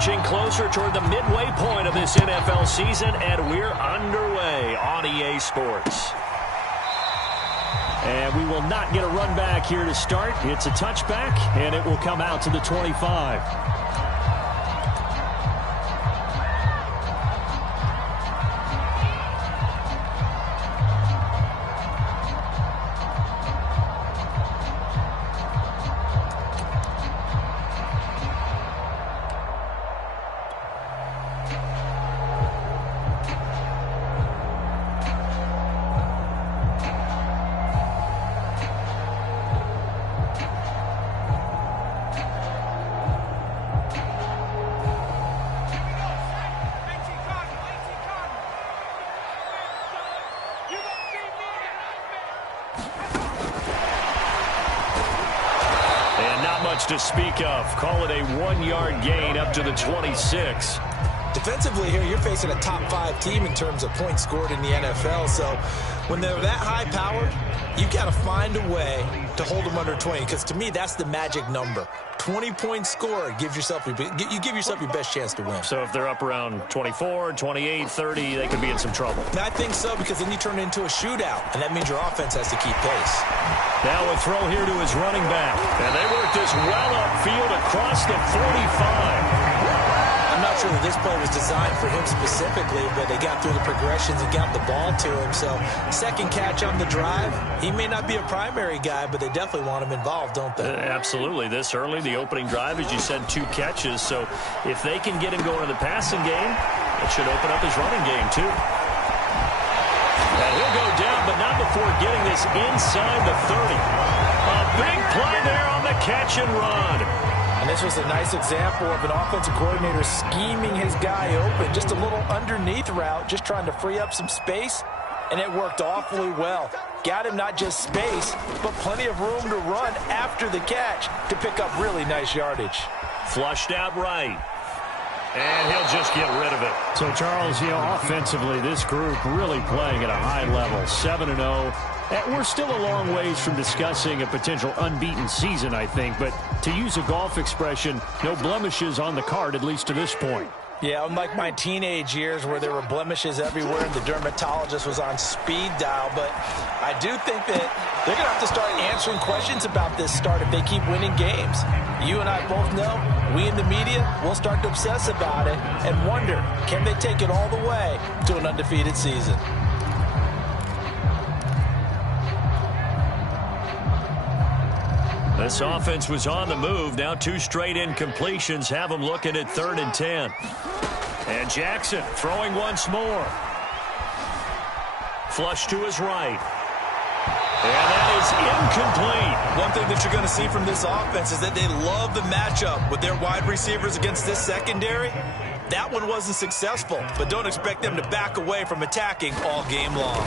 marching closer toward the midway point of this NFL season, and we're underway on EA Sports. And we will not get a run back here to start. It's a touchback, and it will come out to the 25. To speak of. Call it a 1-yard gain up to the 26. Defensively here, you're facing a top 5 team in terms of points scored in the NFL. So when they're that high powered, you've got to find a way to hold them under 20. Because to me, that's the magic number. 20 points scored gives yourself you give yourself your best chance to win. So if they're up around 24, 28, 30, they could be in some trouble. I think so, because then you turn it into a shootout, and that means your offense has to keep pace. Now a throw here to his running back. And they work this well upfield across the 45. I'm not sure that this play was designed for him specifically, but they got through the progressions and got the ball to him. So second catch on the drive. He may not be a primary guy, but they definitely want him involved, don't they? Absolutely. This early, the opening drive, as you said, 2 catches. So if they can get him going in the passing game, it should open up his running game too. And he'll go down, but not before getting this inside the 30. A big play there on the catch and run. And this was a nice example of an offensive coordinator scheming his guy open. Just a little underneath route, just trying to free up some space, and it worked awfully well. Got him not just space, but plenty of room to run after the catch to pick up really nice yardage. Flushed out right. And he'll just get rid of it. So, Charles, offensively, this group really playing at a high level, 7-0. We're still a long ways from discussing a potential unbeaten season, I think. But to use a golf expression, no blemishes on the card, at least to this point. Yeah, unlike my teenage years where there were blemishes everywhere and the dermatologist was on speed dial. But I do think that they're going to have to start answering questions about this start if they keep winning games. You and I both know, we in the media, will start to obsess about it and wonder, can they take it all the way to an undefeated season? This offense was on the move. Now 2 straight incompletions have them looking at 3rd and 10. And Jackson throwing once more. Flush to his right. And that is incomplete. One thing that you're going to see from this offense is that they love the matchup with their wide receivers against this secondary. That one wasn't successful, but don't expect them to back away from attacking all game long.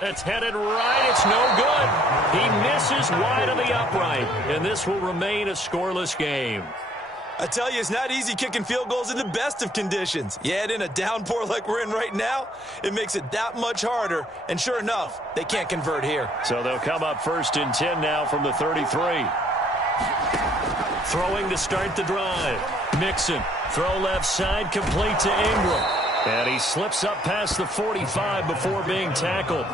It's headed right. It's no good. He misses wide of the upright, and this will remain a scoreless game. I tell you, it's not easy kicking field goals in the best of conditions. You add in a downpour like we're in right now, it makes it that much harder. And sure enough, they can't convert here. So they'll come up 1st and 10 now from the 33. Throwing to start the drive. Mixon. Throw left side, complete to Ingram. And he slips up past the 45 before being tackled.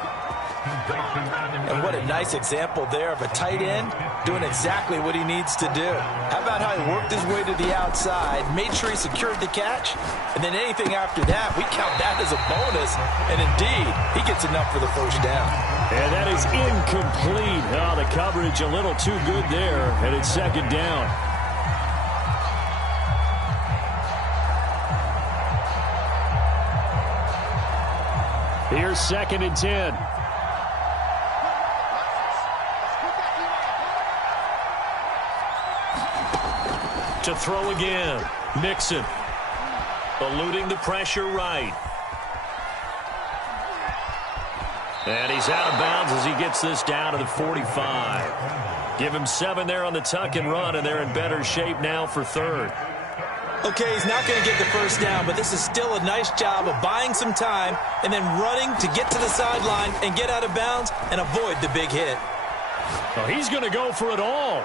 And what a nice example there of a tight end doing exactly what he needs to do. How about how he worked his way to the outside, made sure he secured the catch, and then anything after that, we count that as a bonus. And indeed, he gets enough for the 1st down. And that is incomplete. Oh, the coverage a little too good there, and it's 2nd down. Here's 2nd and 10. To throw again. Mixon. Eluding the pressure right. And he's out of bounds as he gets this down to the 45. Give him 7 there on the tuck and run, and they're in better shape now for 3rd. Okay, he's not going to get the 1st down, but this is still a nice job of buying some time and then running to get to the sideline and get out of bounds and avoid the big hit. Well, he's going to go for it all.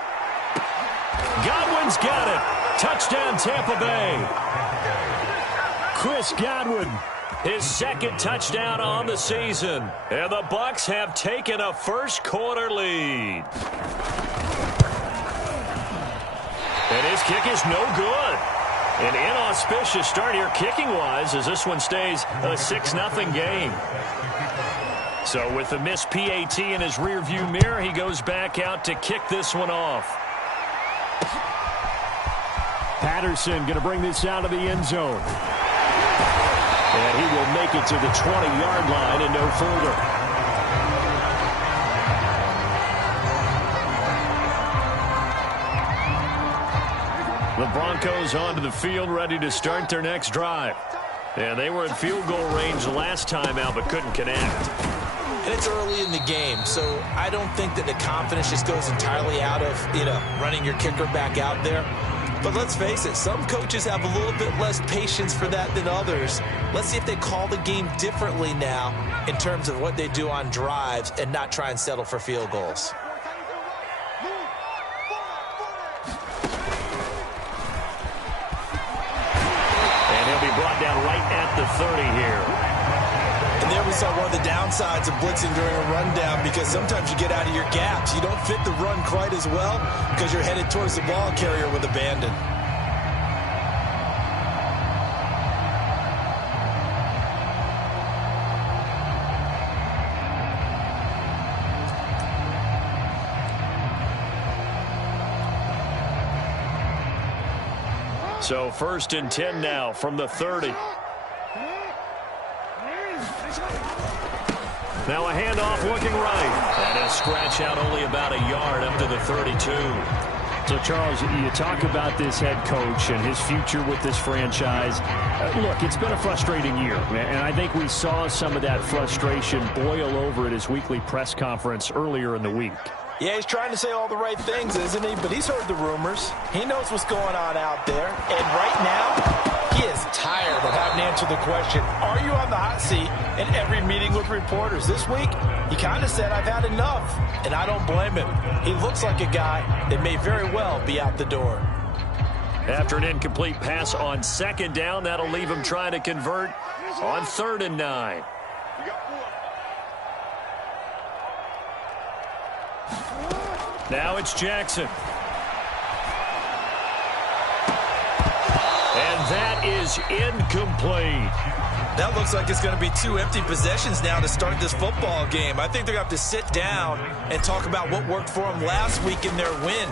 Godwin's got it. Touchdown, Tampa Bay. Chris Godwin. His second touchdown on the season. And the Bucs have taken a first-quarter lead. And his kick is no good. An inauspicious start here kicking-wise as this one stays a 6-0 game. So with the missed PAT in his rearview mirror, he goes back out to kick this one off. Patterson going to bring this out of the end zone. And he will make it to the 20-yard line and no further. The Broncos onto the field, ready to start their next drive. And they were in field goal range last time out, but couldn't connect. And it's early in the game, so I don't think that the confidence just goes entirely out of, running your kicker back out there. But let's face it, some coaches have a little bit less patience for that than others. Let's see if they call the game differently now in terms of what they do on drives and not try and settle for field goals. And he'll be brought down right at the 30 here. And there we saw one of the downsides of blitzing during a rundown, because sometimes you get out of your gaps. You don't fit the run quite as well because you're headed towards the ball carrier with abandon. So 1st and 10 now from the 30. Now a handoff looking right. And a scratch out only about a yard up to the 32. So, Charles, you talk about this head coach and his future with this franchise. Look, it's been a frustrating year, and I think we saw some of that frustration boil over at his weekly press conference earlier in the week. Yeah, he's trying to say all the right things, isn't he? But he's heard the rumors. He knows what's going on out there. And right now, he is tired of having to answer the question, are you on the hot seat in every meeting with reporters? This week, he kind of said, I've had enough. And I don't blame him. He looks like a guy that may very well be out the door. After an incomplete pass on 2nd down, that'll leave him trying to convert on 3rd and 9. Now it's Jackson. And that is incomplete. That looks like it's going to be 2 empty possessions now to start this football game. I think they're going to have to sit down and talk about what worked for them last week in their win.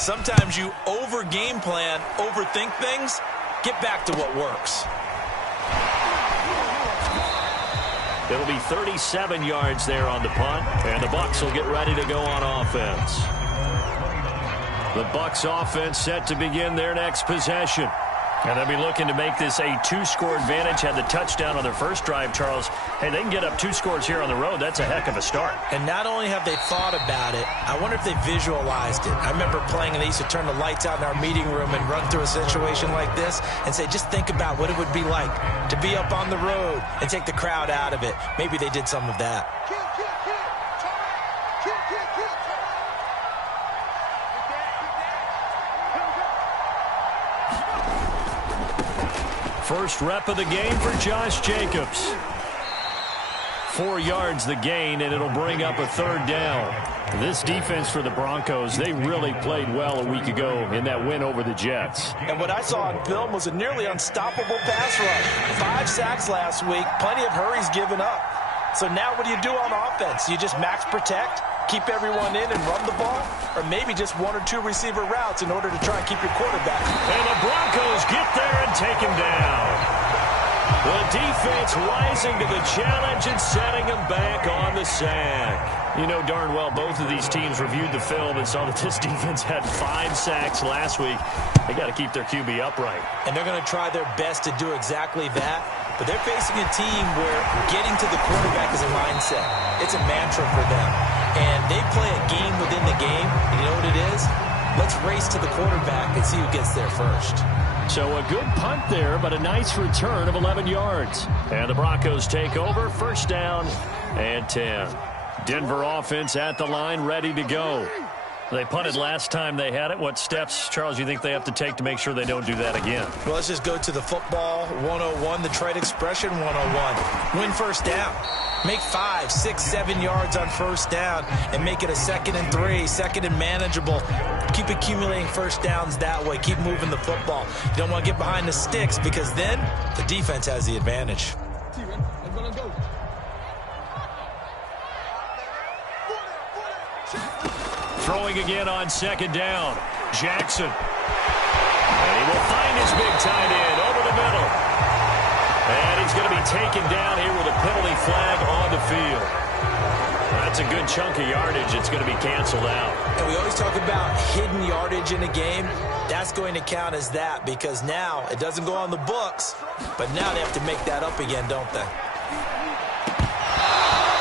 Sometimes you over-game plan, overthink things. Get back to what works. It'll be 37 yards there on the punt, and the Bucs will get ready to go on offense. The Bucs offense set to begin their next possession. And they'll be looking to make this a 2-score advantage. Had the touchdown on their first drive, Charles. Hey, they can get up 2 scores here on the road. That's a heck of a start. And not only have they thought about it, I wonder if they visualized it. I remember playing, and they used to turn the lights out in our meeting room and run through a situation like this and say, just think about what it would be like to be up on the road and take the crowd out of it. Maybe they did some of that. First rep of the game for Josh Jacobs. 4 yards the gain, and it'll bring up a 3rd down. This defense for the Broncos, they really played well a week ago in that win over the Jets. And what I saw on film was a nearly unstoppable pass rush. 5 sacks last week, plenty of hurries given up. So now what do you do on offense? You just max protect, keep everyone in and run the ball, or maybe just 1 or 2 receiver routes in order to try and keep your quarterback. And the Broncos get there and take him down. The defense rising to the challenge and setting him back on the sack. You know darn well both of these teams reviewed the film and saw that this defense had 5 sacks last week. They got to keep their QB upright. And they're going to try their best to do exactly that. But they're facing a team where getting to the quarterback is a mindset. It's a mantra for them. And they play a game within the game. And you know what it is? Let's race to the quarterback and see who gets there first. So a good punt there, but a nice return of 11 yards. And the Broncos take over, 1st down and 10. Denver offense at the line, ready to go. They punted last time they had it. What steps, Charles, you think they have to take to make sure they don't do that again? Well, let's just go to the football 101, the trade expression 101. Win first down. Make 5, 6, 7 yards on first down and make it a 2nd and 3, 2nd and manageable. Keep accumulating first downs that way. Keep moving the football. You don't want to get behind the sticks because then the defense has the advantage. Throwing again on 2nd down. Jackson. And he will find his big tight end over the middle. And he's going to be taken down here with a penalty flag on the field. That's a good chunk of yardage. It's going to be canceled out. And we always talk about hidden yardage in a game. That's going to count as that because now it doesn't go on the books, but now they have to make that up again, don't they?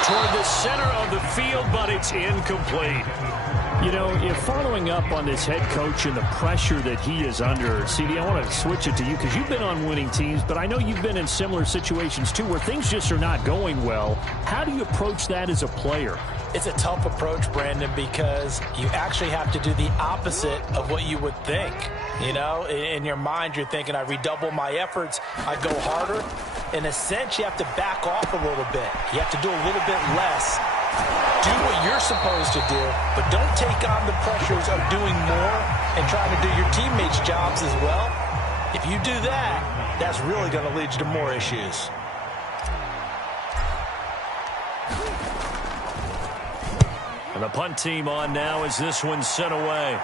Toward the center of the field, but it's incomplete. You know, if following up on this head coach and the pressure that he is under, CD, I want to switch it to you because you've been on winning teams, but I know you've been in similar situations too where things just are not going well. How do you approach that as a player? It's a tough approach, Brandon, because you actually have to do the opposite of what you would think. You know, in your mind, you're thinking, I redouble my efforts, I go harder. In a sense, you have to back off a little bit. You have to do a little bit less. Do what you're supposed to do, but don't take on the pressures of doing more and trying to do your teammates' jobs as well. If you do that, that's really going to lead you to more issues. And the punt team on now as this one's sent away.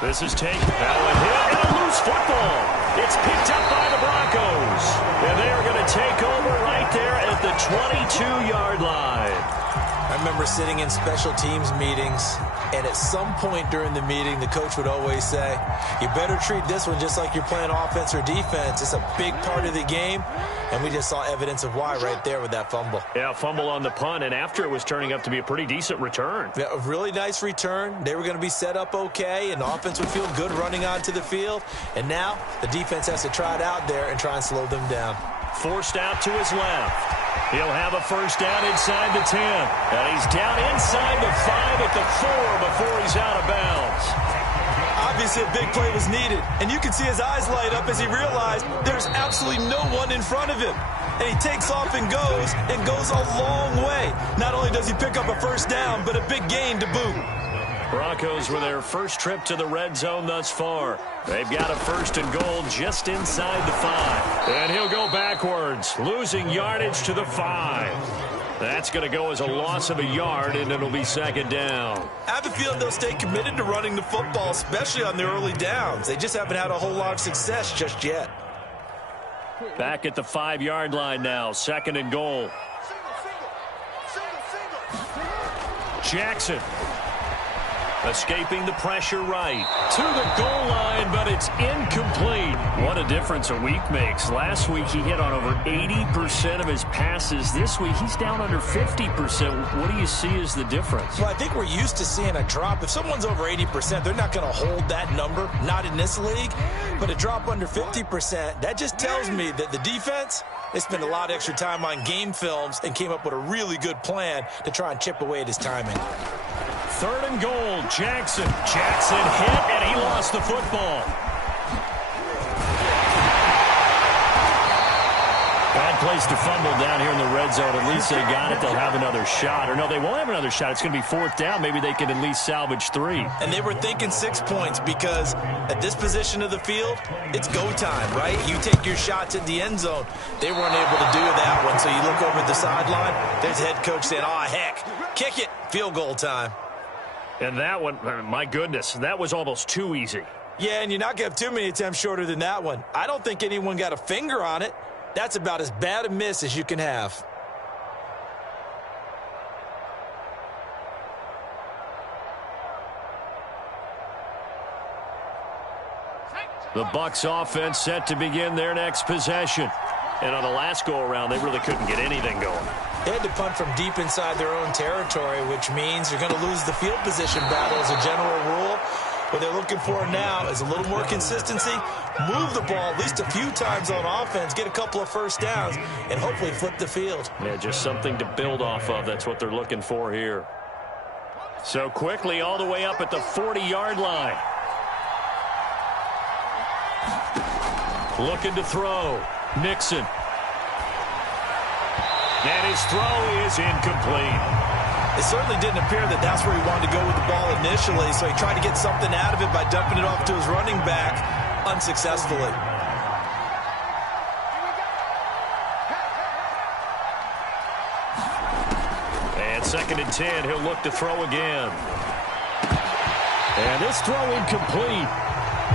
This is taken. That one hit and a loose football. It's picked up by the Broncos. And they are going to take over right there at the 22-yard line. I remember sitting in special teams meetings, and at some point during the meeting, the coach would always say, you better treat this one just like you're playing offense or defense. It's a big part of the game, and we just saw evidence of why right there with that fumble. Yeah, fumble on the punt, and after it was turning up to be a pretty decent return. Yeah, a really nice return. They were going to be set up okay, and the offense would feel good running onto the field. And now the defense has to try it out there and try and slow them down. Forced out to his left. He'll have a first down inside the 10. And he's down inside the 5 at the 4 before he's out of bounds. Obviously, a big play was needed, and you can see his eyes light up as he realized there's absolutely no one in front of him. And he takes off and goes a long way. Not only does he pick up a first down, but a big gain to boot. Broncos with their first trip to the red zone thus far. They've got a 1st and goal just inside the 5. And he'll go backwards, losing yardage to the 5. That's going to go as a loss of a yard, and it'll be 2nd down. I have a feeling they'll stay committed to running the football, especially on the early downs. They just haven't had a whole lot of success just yet. Back at the 5-yard line now, 2nd and goal. Jackson. Escaping the pressure right to the goal line, but it's incomplete. What a difference a week makes. Last week he hit on over 80% of his passes. This week he's down under 50%. What do you see as the difference? Well, I think we're used to seeing a drop. If someone's over 80%, they're not going to hold that number, not in this league. But a drop under 50%, that just tells me that the defense, they spent a lot of extra time on game films and came up with a really good plan to try and chip away at his timing. 3rd and goal, Jackson. Jackson hit, and he lost the football. Bad place to fumble down here in the red zone. At least they got it. They'll have another shot. Or no, they won't have another shot. It's going to be 4th down. Maybe they can at least salvage 3. And they were thinking 6 points because at this position of the field, it's go time, right? You take your shots at the end zone. They weren't able to do that one. So you look over at the sideline, there's the head coach saying, oh, heck, kick it, field goal time. And that one, my goodness, that was almost too easy. Yeah, and you're not going to have too many attempts shorter than that one. I don't think anyone got a finger on it. That's about as bad a miss as you can have. The Bucs offense set to begin their next possession. And on the last go-around, they really couldn't get anything going. They had to punt from deep inside their own territory, which means you're going to lose the field position battle as a general rule. What they're looking for now is a little more consistency, move the ball at least a few times on offense, get a couple of first downs, and hopefully flip the field. Yeah, just something to build off of. That's what they're looking for here. So quickly all the way up at the 40-yard line. Looking to throw. Nixon. And his throw is incomplete. It certainly didn't appear that that's where he wanted to go with the ball initially, so he tried to get something out of it by dumping it off to his running back unsuccessfully. And 2nd and 10, he'll look to throw again. And this throw incomplete.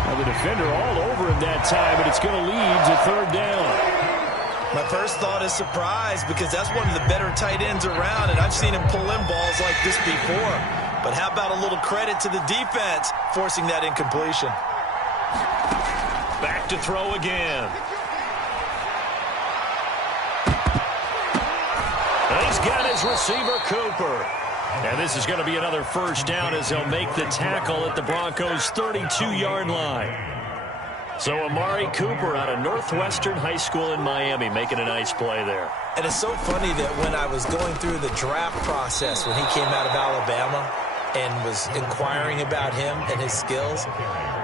Now the defender all over him that time, but it's going to lead to 3rd down. My first thought is surprise because that's one of the better tight ends around, and I've seen him pull in balls like this before. But how about a little credit to the defense forcing that incompletion? Back to throw again. He's got his receiver, Cooper. And this is going to be another 1st down as they'll make the tackle at the Broncos' 32-yard line. So Amari Cooper out of Northwestern High School in Miami making a nice play there. And it's so funny that when I was going through the draft process when he came out of Alabama and was inquiring about him and his skills,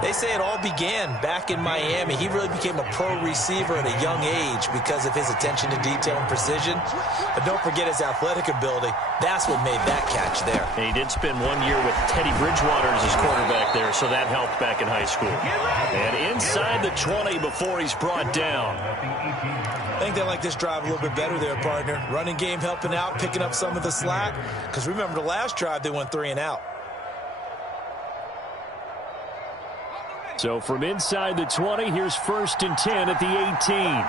they say it all began back in Miami. He really became a pro receiver at a young age because of his attention to detail and precision. But don't forget his athletic ability. That's what made that catch there. And he did spend 1 year with Teddy Bridgewater as his quarterback there, so that helped back in high school. And inside the 20 before he's brought down. I think they like this drive a little bit better there, partner. Running game helping out, picking up some of the slack. Because remember the last drive, they went 3 and out. So from inside the 20, here's 1st and 10 at the 18.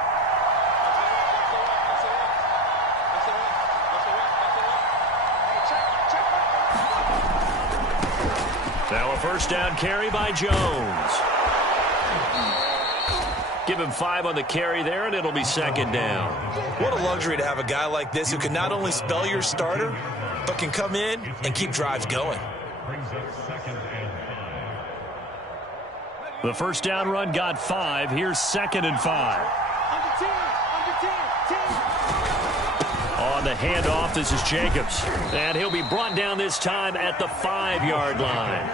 Now a 1st down carry by Jones. Give him 5 on the carry there, and it'll be 2nd down. What a luxury to have a guy like this who can not only spell your starter, but can come in and keep drives going. The 1st down run got 5. Here's 2nd and 5. On the handoff, this is Jacobs. And he'll be brought down this time at the 5-yard line.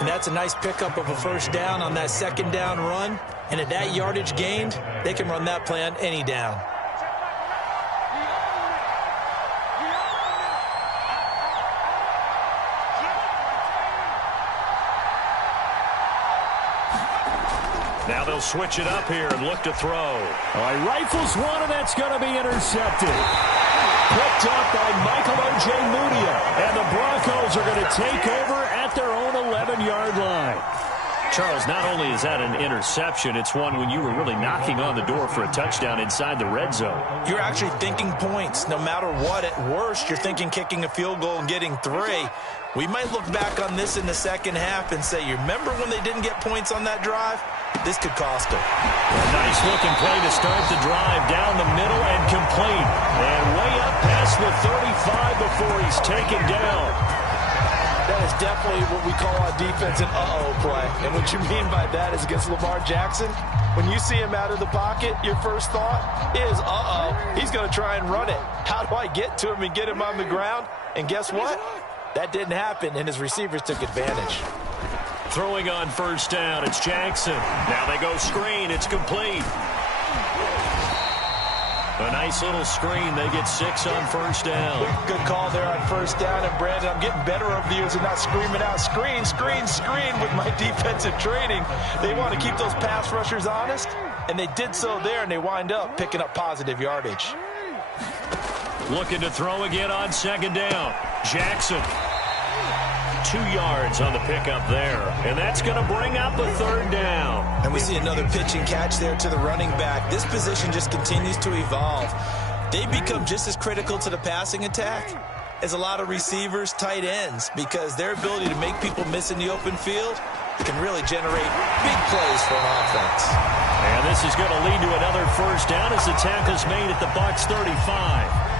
And that's a nice pickup of a 1st down on that 2nd down run. And at that yardage gained, they can run that play on any down. Now they'll switch it up here and look to throw. All right, rifles one, and that's going to be intercepted. Picked up by Michael O.J. Mudia. And the Broncos are going to take over at their own 11-yard line. Charles, not only is that an interception, it's one when you were really knocking on the door for a touchdown inside the red zone. You're actually thinking points. No matter what, at worst, you're thinking kicking a field goal and getting 3. We might look back on this in the second half and say, you remember when they didn't get points on that drive? This could cost them. A nice-looking play to start the drive down the middle and complete. And way up past the 35 before he's taken down. That is definitely what we call on defense an uh-oh play. And what you mean by that is against Lamar Jackson, when you see him out of the pocket, your first thought is, uh-oh, he's going to try and run it. How do I get to him and get him on the ground? And guess what? That didn't happen, and his receivers took advantage. Throwing on 1st down, it's Jackson. Now they go screen, it's complete. A nice little screen. They get 6 on 1st down. Good call there on 1st down. And, Brandon, I'm getting better over the years and not screaming out, screen, screen, screen with my defensive training. They want to keep those pass rushers honest, and they did so there, and they wind up picking up positive yardage. Looking to throw again on 2nd down. Jackson. 2 yards on the pickup there. And that's going to bring up the 3rd down. And we see another pitch and catch there to the running back. This position just continues to evolve. They become just as critical to the passing attack as a lot of receivers, tight ends, because their ability to make people miss in the open field can really generate big plays for an offense. And this is going to lead to another 1st down as the tackle's made at the Bucs 35.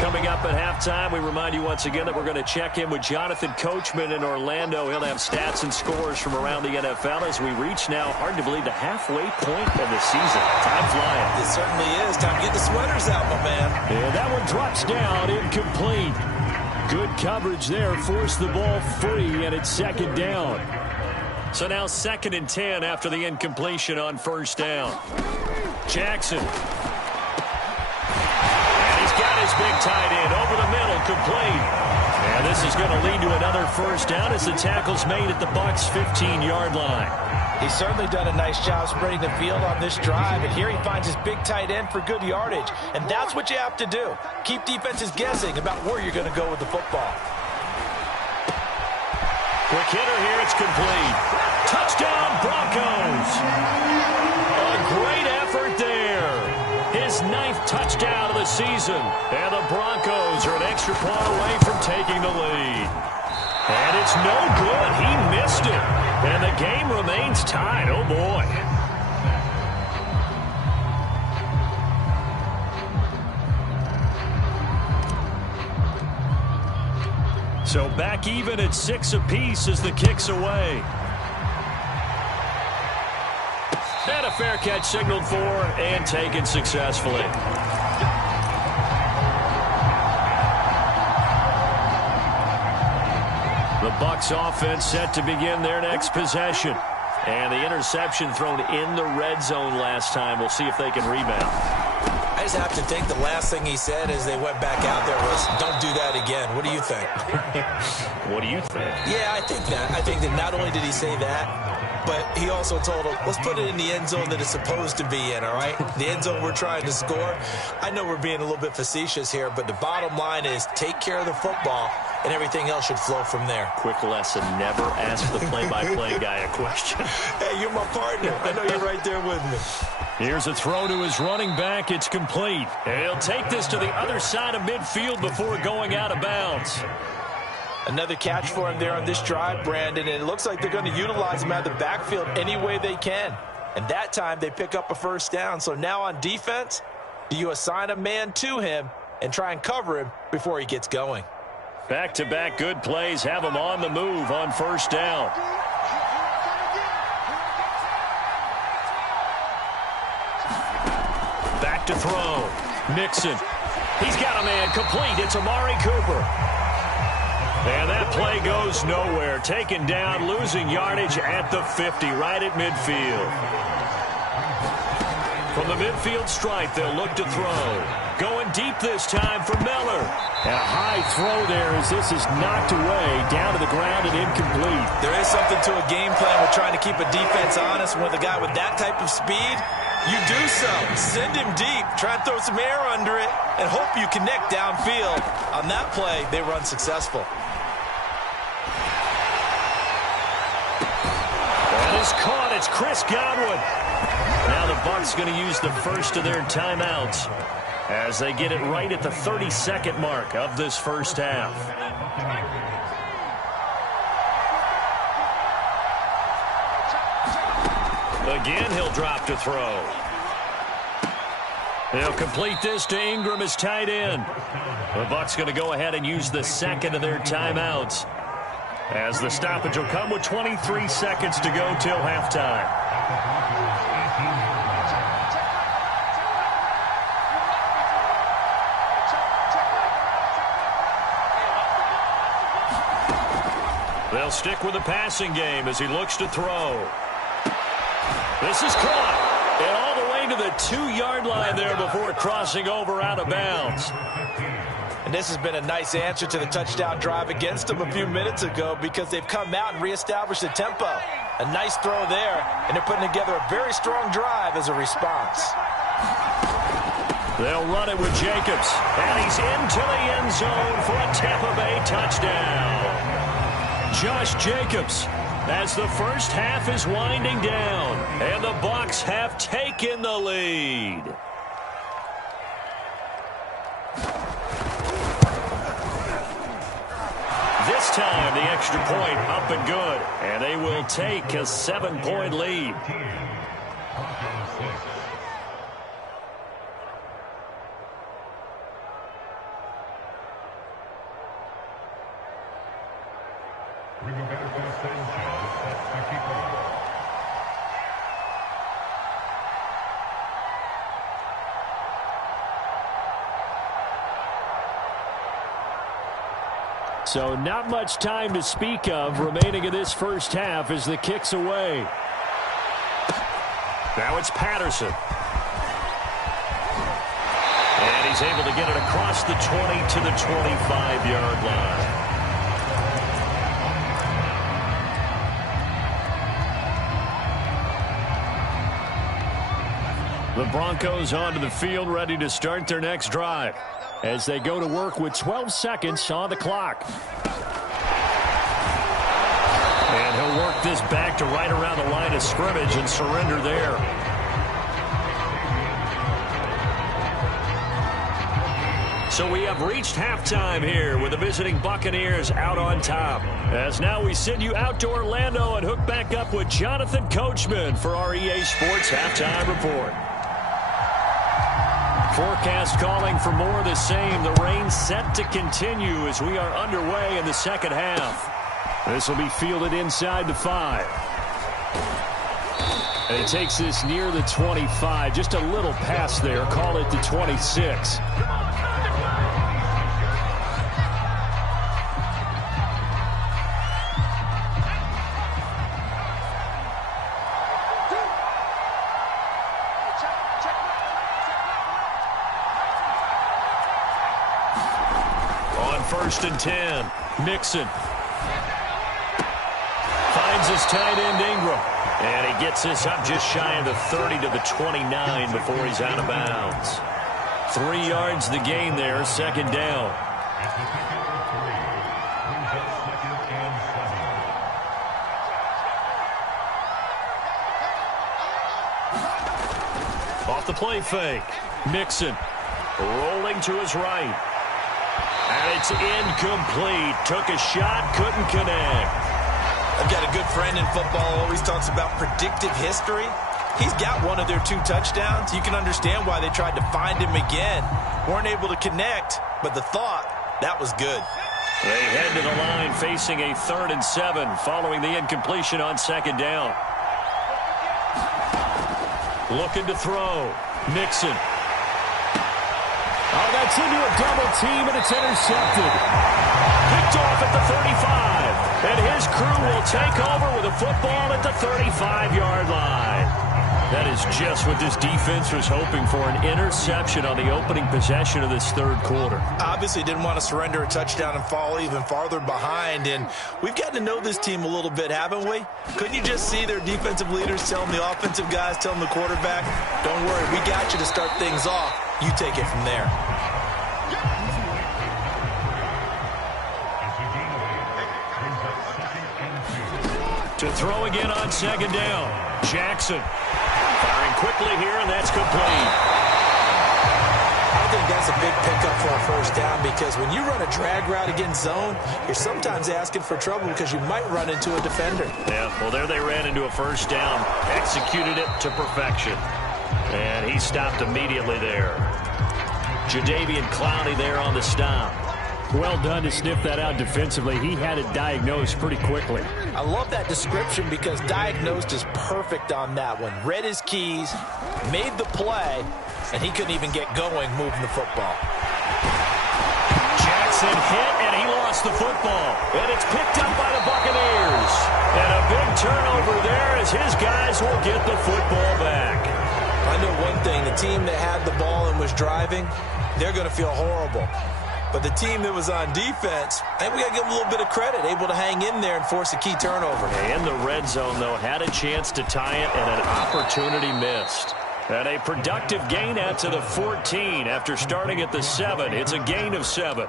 Coming up at halftime, we remind you once again that we're going to check in with Jonathan Coachman in Orlando. He'll have stats and scores from around the NFL as we reach now, hard to believe, the halfway point of the season. Time flying. It certainly is. Time to get the sweaters out, my man. And that one drops down, incomplete. Good coverage there. Forced the ball free, and it's second down. So now 2nd and 10 after the incompletion on first down. Jackson. And he's got his big tight end over the middle, complete. And this is going to lead to another first down as the tackle's made at the Bucs' 15-yard line. He's certainly done a nice job spreading the field on this drive, and here he finds his big tight end for good yardage. And that's what you have to do. Keep defenses guessing about where you're going to go with the football. Quick hitter here, it's complete. Touchdown, Broncos. A great effort there. His 9th touchdown of the season. And the Broncos are an extra point away from taking the lead. And it's no good. He missed it. And the game remains tied. Oh, boy. So back even at 6 apiece as the kick's away. And a fair catch signaled for and taken successfully. The Bucs offense set to begin their next possession. And the interception thrown in the red zone last time. We'll see if they can rebound. I just have to think the last thing he said as they went back out there was, don't do that again. What do you think? What do you think? Yeah, I think that. I think that not only did he say that, but he also told him, let's put it in the end zone that it's supposed to be in, all right? The end zone we're trying to score. I know we're being a little bit facetious here, but the bottom line is take care of the football, and everything else should flow from there. Quick lesson, never ask the play-by-play guy a question. Hey, you're my partner. I know you're right there with me. Here's a throw to his running back. It's complete. And he'll take this to the other side of midfield before going out of bounds. Another catch for him there on this drive, Brandon, and it looks like they're going to utilize him out of the backfield any way they can. And that time they pick up a first down. So now on defense, do you assign a man to him and try and cover him before he gets going? Back-to-back good plays have him on the move on first down. Back to throw. Mixon. He's got a man complete. It's Amari Cooper. And that play goes nowhere. Taken down, losing yardage at the 50, right at midfield. From the midfield stripe, they'll look to throw. Going deep this time for Miller. And a high throw there as this is knocked away, down to the ground and incomplete. There is something to a game plan with trying to keep a defense honest. With a guy with that type of speed, you do so. Send him deep, try and throw some air under it, and hope you connect downfield. On that play, they were unsuccessful. That is caught. It's Chris Godwin. Now the Bucs going to use the first of their timeouts as they get it right at the 32nd mark of this first half. Again, he'll drop to throw. They'll complete this to Ingram as tight end. The Bucs going to go ahead and use the second of their timeouts as the stoppage will come with 23 seconds to go till halftime. They'll stick with the passing game as he looks to throw. This is caught. And all the way to the 2-yard line there before crossing over out of bounds. And this has been a nice answer to the touchdown drive against them a few minutes ago because they've come out and reestablished the tempo. A nice throw there, and they're putting together a very strong drive as a response. They'll run it with Jacobs, and he's into the end zone for a Tampa Bay touchdown. Josh Jacobs, as the first half is winding down, and the Bucs have taken the lead. This time, the extra point up and good, and they will take a 7-point lead. So not much time to speak of remaining in this first half as the kick's away. Now it's Patterson. And he's able to get it across the 20 to the 25-yard line. The Broncos onto the field, ready to start their next drive as they go to work with 12 seconds on the clock. And he'll work this back to right around the line of scrimmage and surrender there. So we have reached halftime here with the visiting Buccaneers out on top. As now we send you out to Orlando and hook back up with Jonathan Coachman for our EA Sports Halftime Report. Forecast calling for more of the same. The rain set to continue as we are underway in the second half. This will be fielded inside the 5. And it takes this near the 25. Just a little pass there. Call it the 26. First and 10. Mixon finds his tight end Ingram. And he gets this up just shy of the 30 to the 29 before he's out of bounds. 3 yards the gain there, second down. Off the play fake. Mixon rolling to his right. And it's incomplete. Took a shot, couldn't connect. I've got a good friend in football, always talks about predictive history. He's got one of their 2 touchdowns. You can understand why they tried to find him again. Weren't able to connect, but the thought, that was good. They head to the line facing a 3rd and 7 following the incompletion on second down. Looking to throw. Mixon. Oh, that's into a double team, and it's intercepted. Picked off at the 35. And his crew will take over with a football at the 35-yard line. That is just what this defense was hoping for, an interception on the opening possession of this third quarter. Obviously didn't want to surrender a touchdown and fall even farther behind. And we've gotten to know this team a little bit, haven't we? Couldn't you just see their defensive leaders telling the offensive guys, telling the quarterback, don't worry, we got you to start things off. You take it from there. To throw again on second down. Jackson firing quickly here, and that's complete. I think that's a big pickup for a first down because when you run a drag route against zone, you're sometimes asking for trouble because you might run into a defender. Yeah, well, there they ran into a first down. Executed it to perfection. And he stopped immediately there. Jadeveon Clowney there on the stop. Well done to sniff that out defensively. He had it diagnosed pretty quickly. I love that description because diagnosed is perfect on that one. Read his keys, made the play, and he couldn't even get going moving the football. Jackson hit, and he lost the football. And it's picked up by the Buccaneers. And a big turnover there as his guys will get the football back. I know one thing. The team that had the ball and was driving, they're going to feel horrible. But the team that was on defense, I think we got to give them a little bit of credit, able to hang in there and force a key turnover. In the red zone, though, had a chance to tie it and an opportunity missed. And a productive gain out to the 14 after starting at the 7. It's a gain of 7.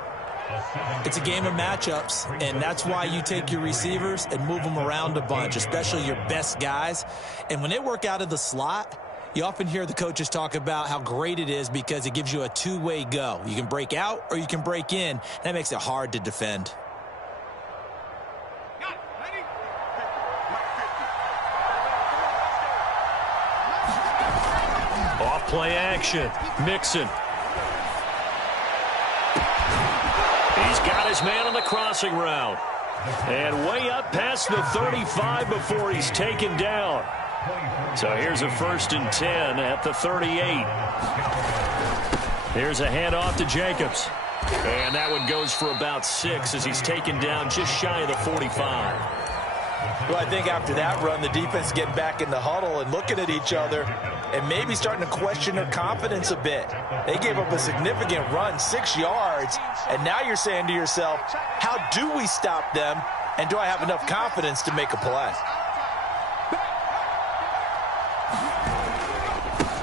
It's a game of matchups, and that's why you take your receivers and move them around a bunch, especially your best guys. And when they work out of the slot, you often hear the coaches talk about how great it is because it gives you a two-way go. You can break out or you can break in. That makes it hard to defend. Off play action. Mixon. He's got his man on the crossing route. And way up past the 35 before he's taken down. So here's a 1st and 10 at the 38. Here's a handoff to Jacobs. And that one goes for about 6 as he's taken down just shy of the 45. Well, I think after that run, the defense getting back in the huddle and looking at each other and maybe starting to question their confidence a bit. They gave up a significant run, 6 yards, and now you're saying to yourself, how do we stop them, and do I have enough confidence to make a play?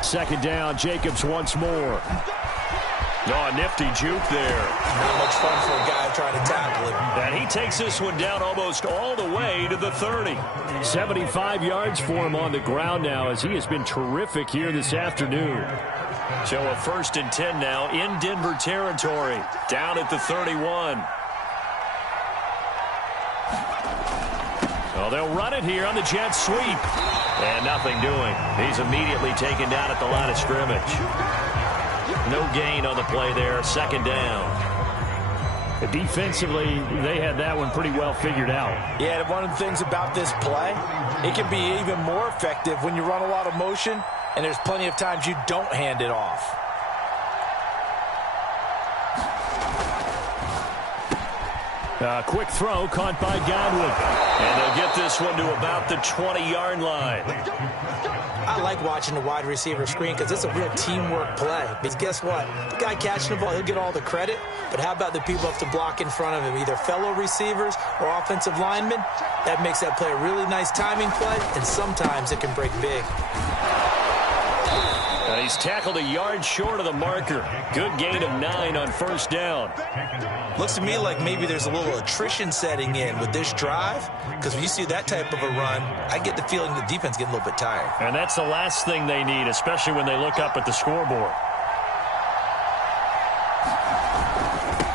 Second down, Jacobs once more. Oh, nifty juke there. Not much fun for a guy trying to tackle him. And he takes this one down almost all the way to the 30. 75 yards for him on the ground now as he has been terrific here this afternoon. So a 1st and 10 now in Denver territory, down at the 31. Well, they'll run it here on the jet sweep. And nothing doing. He's immediately taken down at the line of scrimmage. No gain on the play there. 2nd down. Defensively, they had that one pretty well figured out. Yeah, one of the things about this play, it can be even more effective when you run a lot of motion, and there's plenty of times you don't hand it off. Quick throw caught by Godwin. And they'll get this one to about the 20-yard line. I like watching the wide receiver screen because it's a real teamwork play. Because guess what? The guy catching the ball, he'll get all the credit. But how about the people have to block in front of him, either fellow receivers or offensive linemen? That makes that play a really nice timing play, and sometimes it can break big. And he's tackled a yard short of the marker. Good gain of 9 on 1st down. Looks to me like maybe there's a little attrition setting in with this drive, because when you see that type of a run, I get the feeling the defense getting a little bit tired. And that's the last thing they need, especially when they look up at the scoreboard.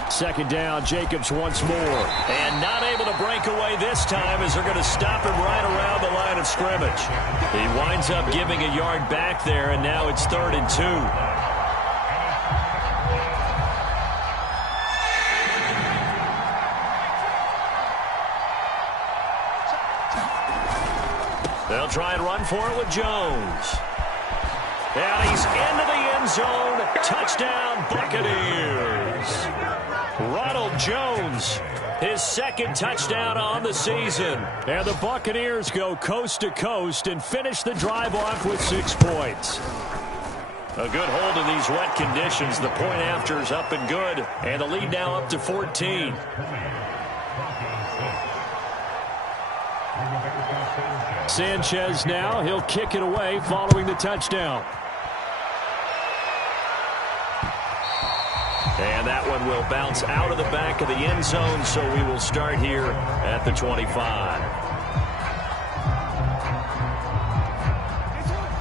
2nd down, Jacobs once more. And not able to break away this time as they're going to stop him right around the line of scrimmage. He winds up giving a yard back there, and now it's 3rd and 2. They'll try and run for it with Jones. And he's into the end zone. Touchdown, Buccaneers. Ronald Jones, his 2nd touchdown on the season. And the Buccaneers go coast to coast and finish the drive off with 6 points. A good hold of these wet conditions. The point after is up and good. And the lead now up to 14. Sanchez now, he'll kick it away following the touchdown. And that one will bounce out of the back of the end zone, so we will start here at the 25.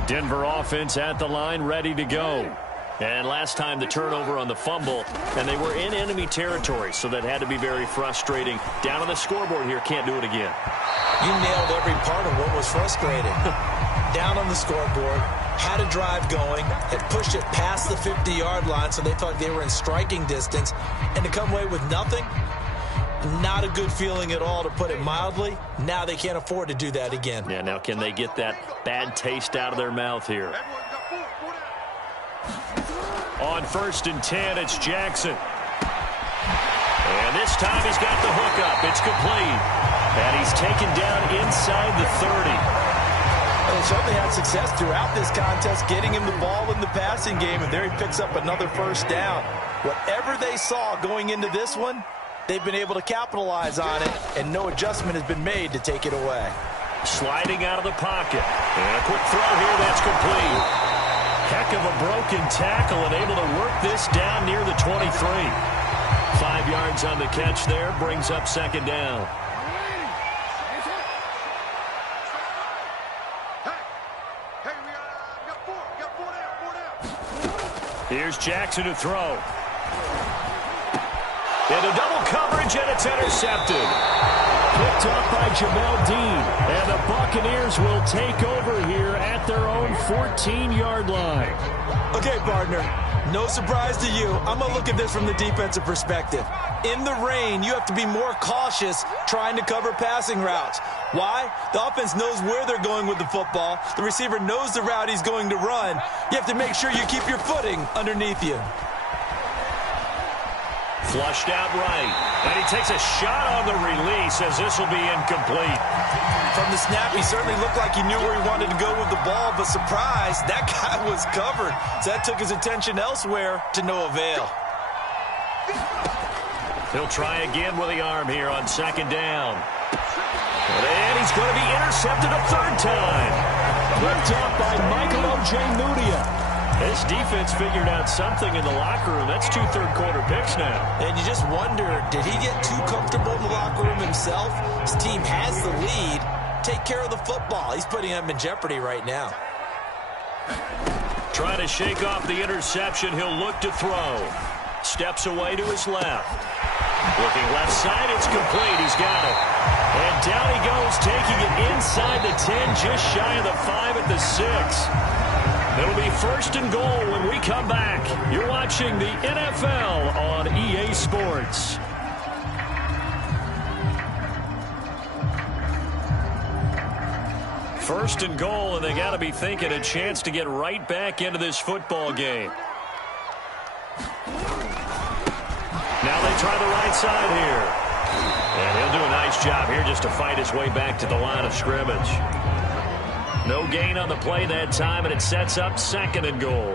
Denver offense at the line, ready to go. And last time the turnover on the fumble, and they were in enemy territory, so that had to be very frustrating. Down on the scoreboard here, can't do it again. You nailed every part of what was frustrating. Down on the scoreboard, had a drive going, had pushed it past the 50-yard line, so they thought they were in striking distance, and to come away with nothing, not a good feeling at all, to put it mildly. Now they can't afford to do that again. Yeah, now can they get that bad taste out of their mouth here? On 1st and 10, it's Jackson. And this time he's got the hook up. It's complete. And he's taken down inside the 30. They certainly had success throughout this contest, getting him the ball in the passing game, and there he picks up another 1st down. Whatever they saw going into this one, they've been able to capitalize on it, and no adjustment has been made to take it away. Sliding out of the pocket. And a quick throw here, that's complete. Heck of a broken tackle and able to work this down near the 23. 5 yards on the catch there, brings up 2nd down. Here's Jackson to throw. Into double coverage, and it's intercepted. Picked up by Jamel Dean. And the Buccaneers will take over here at their own 14-yard line. Okay, partner, no surprise to you. I'm going to look at this from the defensive perspective. In the rain, you have to be more cautious trying to cover passing routes. Why? The offense knows where they're going with the football. The receiver knows the route he's going to run. You have to make sure you keep your footing underneath you. Flushed out right. And he takes a shot on the release as this will be incomplete. From the snap, he certainly looked like he knew where he wanted to go with the ball, but surprise, that guy was covered. So that took his attention elsewhere to no avail. He'll try again with the arm here on second down. And he's going to be intercepted a third time. Picked up by Michael Ojemudia. This defense figured out something in the locker room. That's 2 third-quarter picks now. And you just wonder, did he get too comfortable in the locker room himself? His team has the lead. Take care of the football. He's putting them in jeopardy right now. Trying to shake off the interception. He'll look to throw. Steps away to his left. Looking left side, it's complete. He's got it. And down he goes, taking it inside the 10, just shy of the 5 at the 6. It'll be first and goal when we come back. You're watching the NFL on EA Sports. First and goal, and they got to be thinking a chance to get right back into this football game. Now they try the right side here. And he'll do a nice job here just to fight his way back to the line of scrimmage. No gain on the play that time, and it sets up second and goal.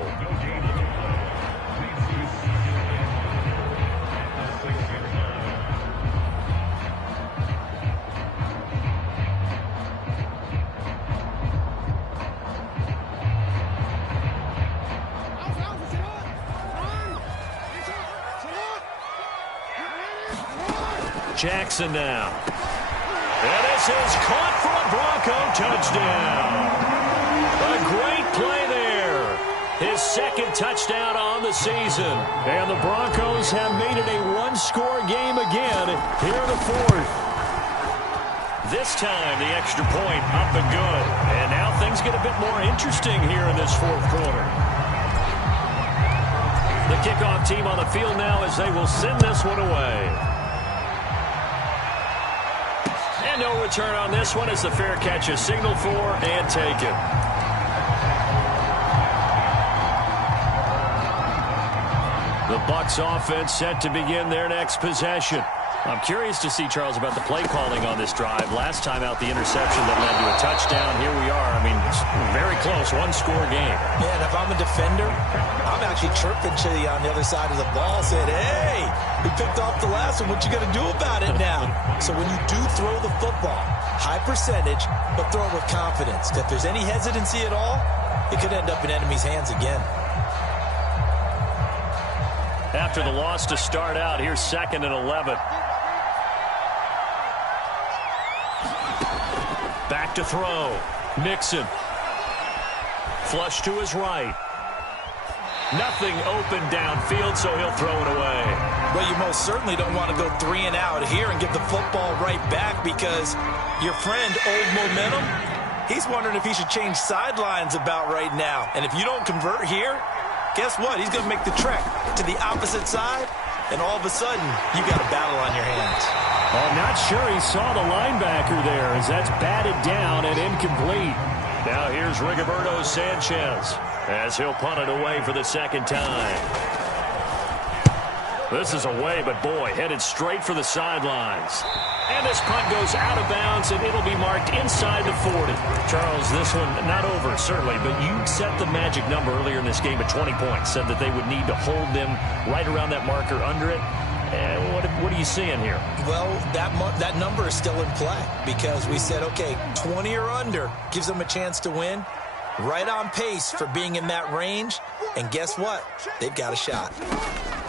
Jackson now. And this is caught for a Bronco touchdown. A great play there. His second touchdown on the season. And the Broncos have made it a one-score game again here in the fourth. This time the extra point up and good. And now things get a bit more interesting here in this fourth quarter. The kickoff team on the field now as they will send this one away. And no return on this one as the fair catch is signaled for and taken. The Bucs offense set to begin their next possession. I'm curious to see, Charles, about the play calling on this drive. Last time out, the interception that led to a touchdown. Here we are. I mean, very close, one-score game. Yeah, and if I'm a defender, I'm actually chirping Chili on the other side of the ball, saying, hey, we picked off the last one. What you going to do about it now? So when you do throw the football, high percentage, but throw it with confidence. If there's any hesitancy at all, it could end up in enemy's hands again. After the loss to start out, here's 2nd and 11. Back to throw. Mixon. Flush to his right. Nothing open downfield, so he'll throw it away. Well, you most certainly don't want to go 3 and out here and get the football right back because your friend, Old Momentum, he's wondering if he should change sidelines about right now. And if you don't convert here, guess what? He's going to make the trek to the opposite side, and all of a sudden, you got a battle on your hands. I'm not sure he saw the linebacker there as that's batted down and incomplete. Now here's Rigoberto Sanchez as he'll punt it away for the second time. This is away, but boy, headed straight for the sidelines. And this punt goes out of bounds, and it'll be marked inside the 40. Charles, this one not over, certainly, but you set the magic number earlier in this game at 20 points, said that they would need to hold them right around that marker under it. What are you seeing here? Well, that number is still in play because we said, okay, 20 or under gives them a chance to win. Right on pace for being in that range. And guess what? They've got a shot.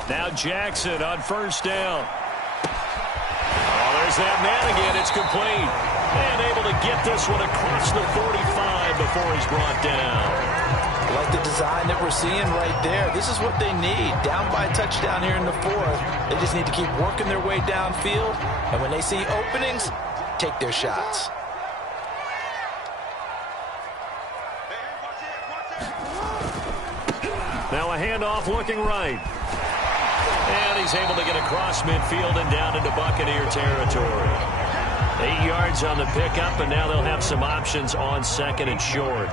Now Jackson on first down. Oh, there's that man again. It's complete. And able to get this one across the 45 before he's brought down. Like the design that we're seeing right there. This is what they need. Down by a touchdown here in the fourth. They just need to keep working their way downfield. And when they see openings, take their shots. Now a handoff looking right. And he's able to get across midfield and down into Buccaneer territory. 8 yards on the pickup, and now they'll have some options on second and short.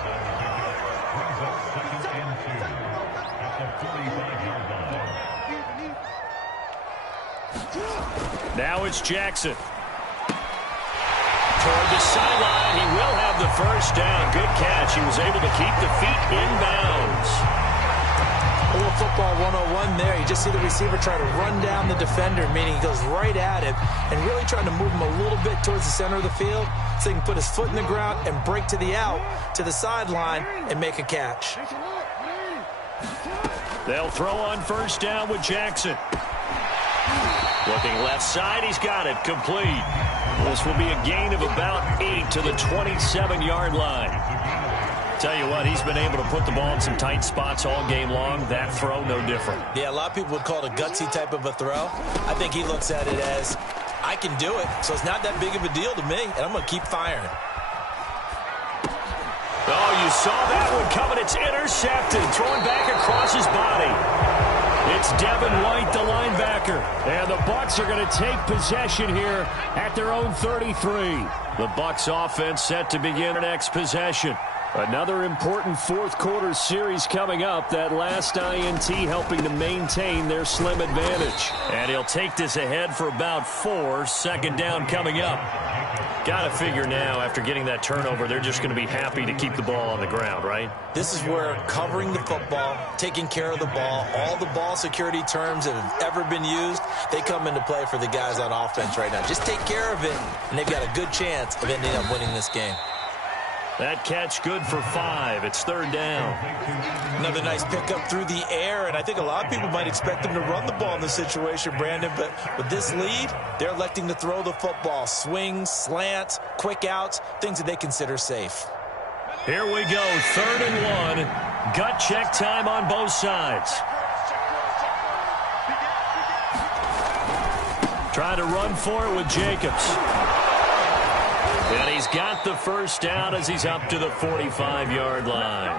Now it's Jackson. Toward the sideline, he will have the first down. Good catch. He was able to keep the feet in bounds. A little football 101 there. You just see the receiver try to run down the defender, meaning he goes right at him and really trying to move him a little bit towards the center of the field so he can put his foot in the ground and break to the out, to the sideline, and make a catch. They'll throw on first down with Jackson. Looking left side, he's got it. Complete. This will be a gain of about 8 to the 27-yard line. Tell you what, he's been able to put the ball in some tight spots all game long. That throw, no different. Yeah, a lot of people would call it a gutsy type of a throw. I think he looks at it as, I can do it, so it's not that big of a deal to me, and I'm going to keep firing. Oh, you saw that one coming. It's intercepted. Throwing back across his body. It's Devin White, the linebacker. And the Bucs are going to take possession here at their own 33. The Bucs offense set to begin the next possession. Another important fourth-quarter series coming up. That last INT helping to maintain their slim advantage. And he'll take this ahead for about 4. Second down coming up. Got to figure now, after getting that turnover, they're just going to be happy to keep the ball on the ground, right? This is where covering the football, taking care of the ball, all the ball security terms that have ever been used, they come into play for the guys on offense right now. Just take care of it, and they've got a good chance of ending up winning this game. That catch good for 5. It's third down. Another nice pickup through the air, and I think a lot of people might expect them to run the ball in this situation, Brandon, but with this lead, they're electing to throw the football. Swings, slants, quick outs, things that they consider safe. Here we go, 3rd and 1. Gut check time on both sides. Trying to run for it with Jacobs. And he's got the first down as he's up to the 45-yard line.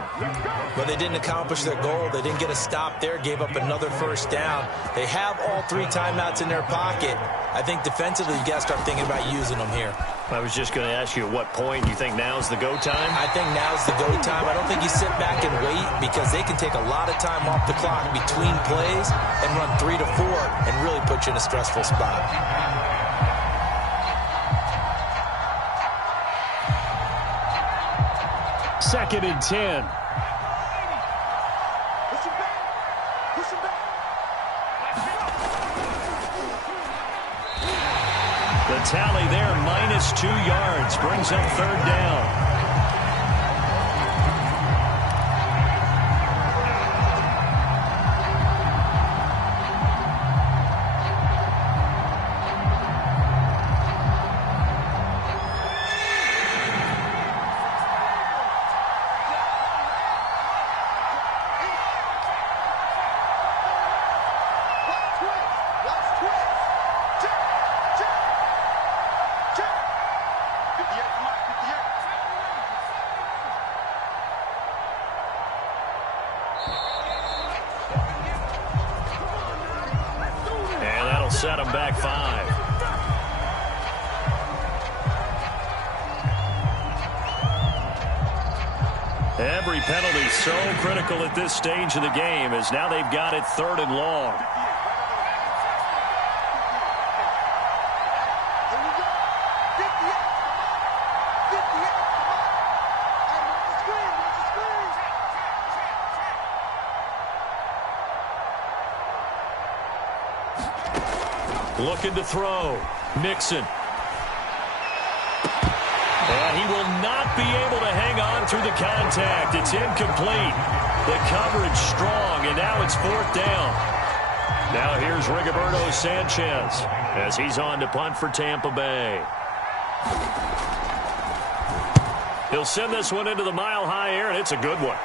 But they didn't accomplish their goal. They didn't get a stop there, gave up another first down. They have all 3 timeouts in their pocket. I think defensively you got to start thinking about using them here. I was just going to ask you at what point you think now's the go time? I think now's the go time. I don't think you sit back and wait because they can take a lot of time off the clock between plays and run 3 to 4 and really put you in a stressful spot. Second and 10. The tally there, -2 yards, brings up third down. Set him back 5. Every penalty so critical at this stage of the game as now they've got it 3rd and long. Looking to throw. Mixon. And he will not be able to hang on through the contact. It's incomplete. The coverage strong, and now it's 4th down. Now here's Rigoberto Sanchez as he's on to punt for Tampa Bay. He'll send this one into the mile-high air, and it's a good one.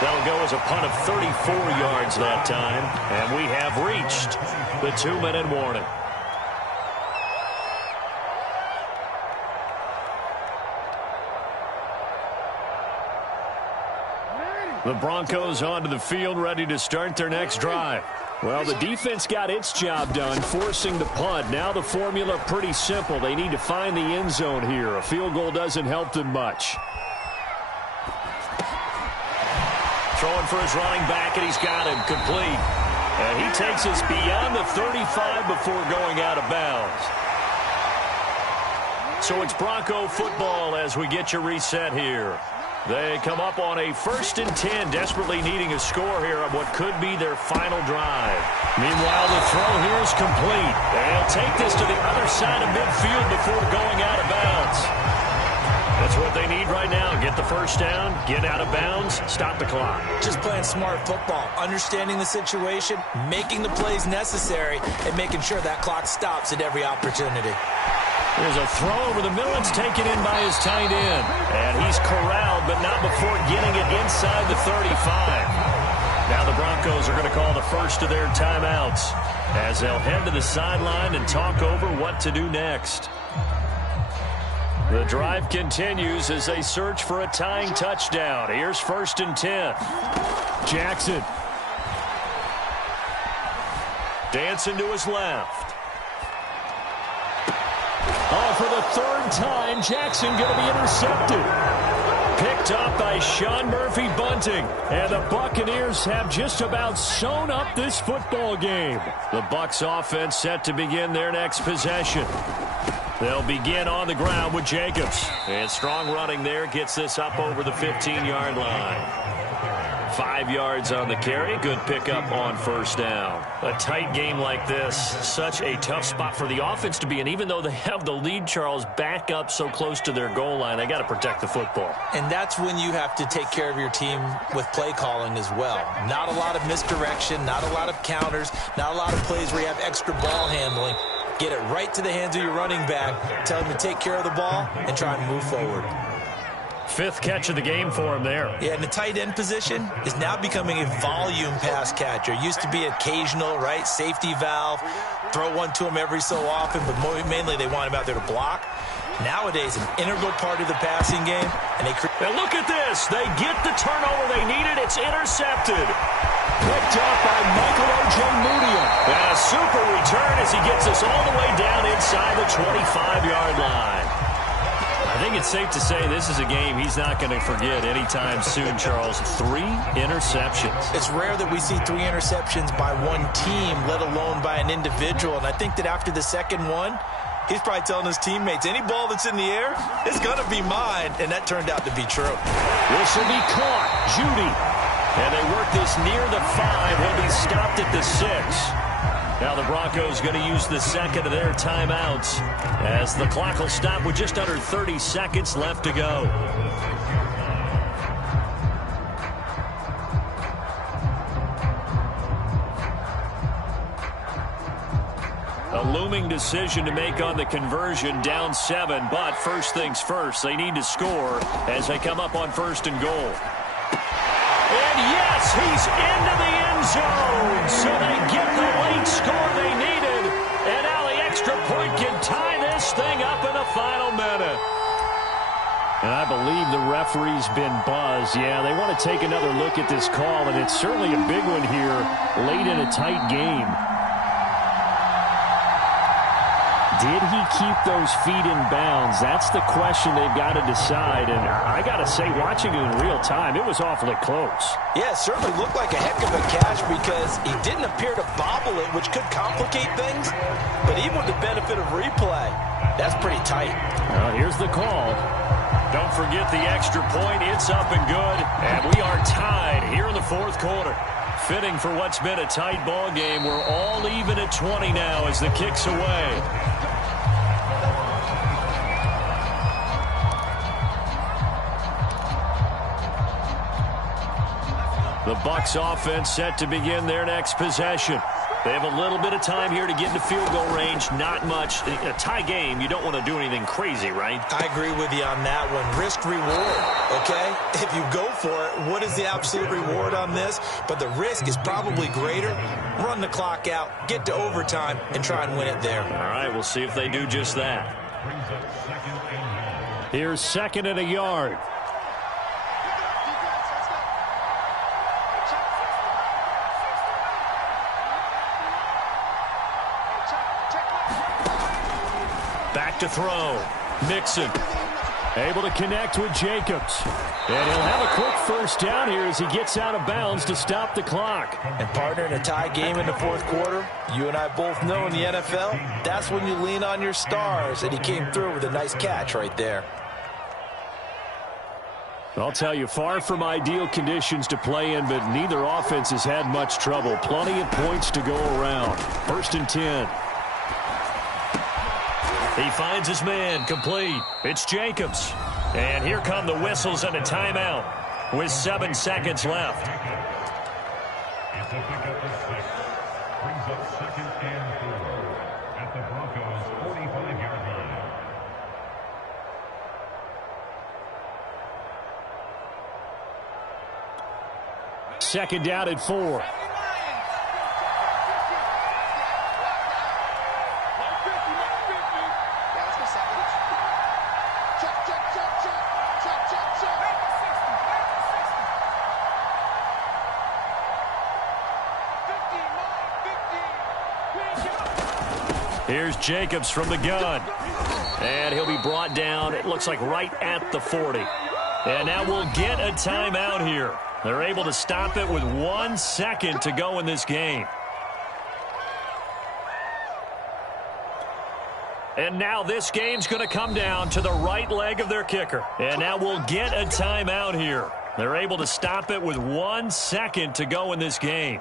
That'll go as a punt of 34 yards that time. And we have reached the 2-minute warning. The Broncos onto the field, ready to start their next drive. Well, the defense got its job done, forcing the punt. Now the formula pretty simple. They need to find the end zone here. A field goal doesn't help them much. throwing for his running back, and he's got him complete. And he takes us beyond the 35 before going out of bounds. So it's Bronco football as we get you reset here. They come up on a 1st and 10, desperately needing a score here on what could be their final drive. Meanwhile, the throw here is complete. They'll take this to the other side of midfield before going out of bounds. That's what they need right now. Get the first down, get out of bounds, stop the clock. Just playing smart football, understanding the situation, making the plays necessary, and making sure that clock stops at every opportunity. There's a throw over the middle. It's taken in by his tight end. And he's corralled, but not before getting it inside the 35. Now the Broncos are going to call the first of their timeouts as they'll head to the sideline and talk over what to do next. The drive continues as they search for a tying touchdown. Here's 1st and 10. Jackson. Dancing to his left. Oh, for the 3rd time, Jackson going to be intercepted. Picked up by Sean Murphy-Bunting. And the Buccaneers have just about sewn up this football game. The Bucs offense set to begin their next possession. They'll begin on the ground with Jacobs. And strong running there gets this up over the 15-yard line. 5 yards on the carry. Good pickup on 1st down. A tight game like this, such a tough spot for the offense to be in. Even though they have the lead, Charles, back up so close to their goal line, they got to protect the football. And that's when you have to take care of your team with play calling as well. Not a lot of misdirection, not a lot of counters, not a lot of plays where you have extra ball handling. Get it right to the hands of your running back, tell him to take care of the ball, and try and move forward. 5th catch of the game for him there. Yeah, and the tight end position is now becoming a volume pass catcher. Used to be occasional, right? Safety valve. Throw one to him every so often, but mainly they want him out there to block. Nowadays, an integral part of the passing game. And look at this. They get the turnover they needed. It's intercepted. Picked up by Michael Ojemudia. And a super return as he gets us all the way down inside the 25-yard line. I think it's safe to say this is a game he's not going to forget anytime soon, Charles. 3 interceptions. It's rare that we see 3 interceptions by one team, let alone by an individual. And I think that after the second one, he's probably telling his teammates, any ball that's in the air, it's going to be mine. And that turned out to be true. This will be caught. Judy. And they work this near the 5. He'll be stopped at the 6. Now the Broncos going to use the second of their timeouts as the clock will stop with just under 30 seconds left to go. A looming decision to make on the conversion, down 7, but first things first, they need to score as they come up on 1st and goal. And yes, he's into the end zone, so they get the late score they needed. And now the extra point can tie this thing up in the final minute. And I believe the referee's been buzzed. Yeah, they want to take another look at this call, and it's certainly a big one here late in a tight game. Did he keep those feet in bounds? That's the question they've got to decide. And I got to say, watching it in real time, it was awfully close. Yeah, it certainly looked like a heck of a catch because he didn't appear to bobble it, which could complicate things. But even with the benefit of replay, that's pretty tight. Well, here's the call. Don't forget the extra point. It's up and good. And we are tied here in the 4th quarter. Fitting for what's been a tight ball game. We're all even at 20 now as the kick's away. The Bucs offense set to begin their next possession. They have a little bit of time here to get into field goal range. Not much. A tie game, you don't want to do anything crazy, right? I agree with you on that one. Risk reward, okay? If you go for it, what is the absolute reward on this? But the risk is probably greater. Run the clock out, get to overtime, and try and win it there. All right, we'll see if they do just that. Here's 2nd and a yard. Back to throw. Mixon. Able to connect with Jacobs. And he'll have a quick first down here as he gets out of bounds to stop the clock. And partner, in a tie game in the fourth quarter, you and I both know in the NFL, that's when you lean on your stars. And he came through with a nice catch right there. I'll tell you, far from ideal conditions to play in, but neither offense has had much trouble. Plenty of points to go around. 1st and 10. He finds his man, complete. It's Jacobs. And here come the whistles and a timeout with 7 seconds left. It's a pickup of 6. Brings up 2nd and 4 at the Broncos' 45-yard line. Second down at 4. Here's Jacobs from the gun. And he'll be brought down, it looks like right at the 40. And now we'll get a timeout here. They're able to stop it with 1 second to go in this game. And now this game's going to come down to the right leg of their kicker. And now we'll get a timeout here. They're able to stop it with 1 second to go in this game.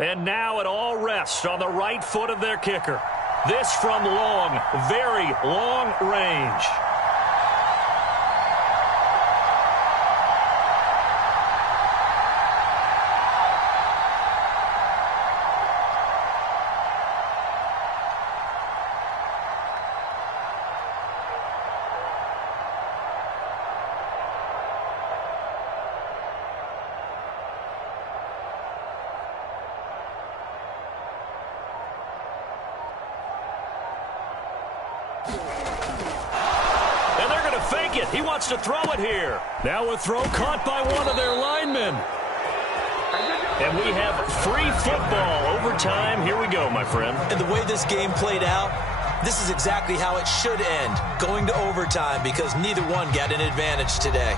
And now it all rests on the right foot of their kicker. This from long, very long range. He wants to throw it here. Now a throw caught by one of their linemen. And we have free football. Overtime. Here we go, my friend. And the way this game played out, this is exactly how it should end. Going to overtime because neither one got an advantage today.